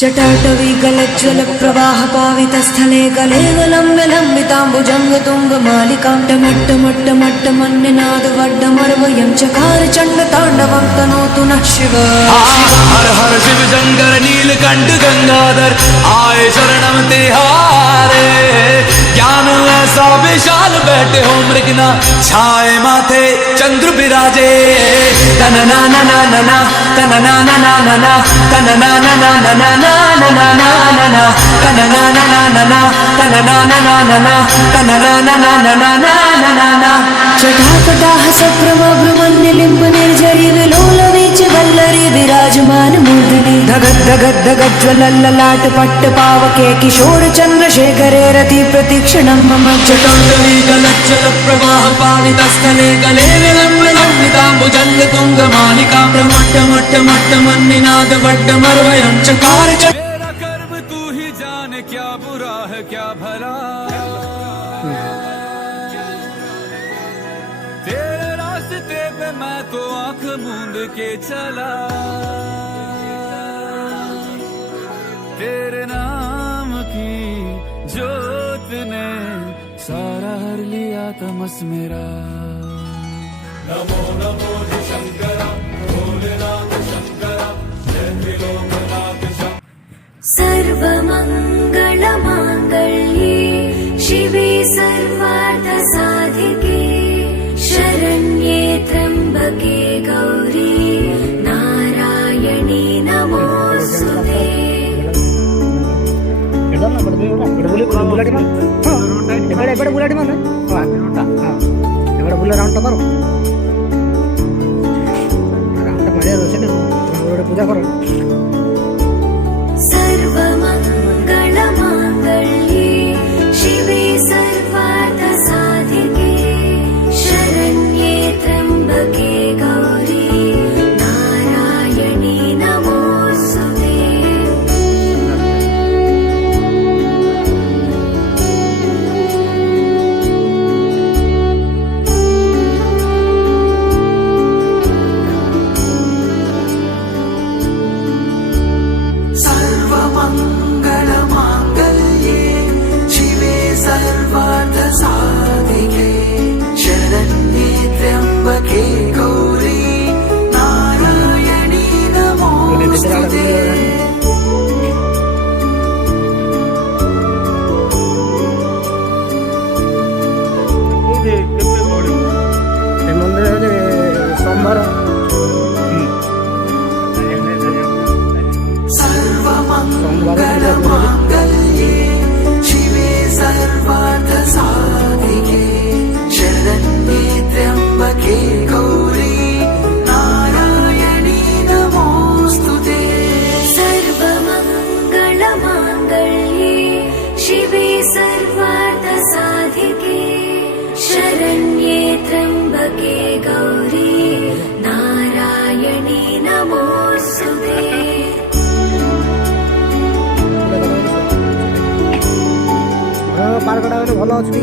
जटाटवी गलज्ज्वल प्रवाह पावितस्थले गले लम्ब्य लम्बिताम्बुजंग तुंग मालिकां टमट्टमट्टमट्टमन्निनाद वड्डमर्वयं चकार चंड तांडवं तनोतु नः शिव। हर हर शिव शंकर नीलकंठ गंगाधर आए शरणम तिहारे। ज्ञान ऐसा विशाल बैठे हो मृगना छाए माथे चंद्र विराजे। तन ना ना ना ना ना तन ना ना ना ना ना तन ना ना ना ना ना ना ना ना ना ना तन ना ना ना ना ना तन ना ना ना ना ना तन ना ना ना ना ना ना ना ना। जटाकटाह सप्रमभ्रमन्निलिम्ब निर्झरि विलोलवीच वल्लरी विराजमान मूर्धनि धगद् धगद् धगज्ज्वलल्ललाट पट्ट पावके किशोर चन्द्रशेखरे रति प्रतीक्षणं मम। जटाटवी गलज्जल प्रवाह पावितस्थले गले विलम्बिताम्बुजंग तुंग मालिकां टमट्टमट्टमट्टमन्निनाद वड्डमर्वयं चकार। मेरा कर्म तू ही जाने क्या बुरा है क्या भला। तेरे रास्ते पे मैं तो आंख मूंद के चला। तेरे नाम की जोत ने सारा हर लिया तमस मेरा। नमो नमो शंकरा भोलेनाथ शंकरा जय त्रिलोकनाथ सर्वमंगलमांगल्ये शिवे सर्वार्थसाधिके शरण्ये त्र्यंबके गौरी नारायणी नमोस्तुते। पूजा करो। सर्वमंगलमांगल्ये शिवे सर्वार्थसाधिके शरण्ये त्र्यंबके गौरी नारायणी नमोस्तुते। सर्वमंगलमांगल्ये शिवे सर्वार्थसाधिके शरण्ये त्र्यंबके गौरी नारायणी नमोस्तुते। सोमवार सर्वमंगलमांगल्ये शिवे सर्वार्थसाधिके शरण्ये त्र्यंबके गौरी नारायणी नमोस्तुते। सर्वमंगलमांगल्ये शिवे सर्वार्थसाधिके शरण्ये त्र्यंबके गौरी नारायणी नमोस्तुते। पार्कटा भल अच्छी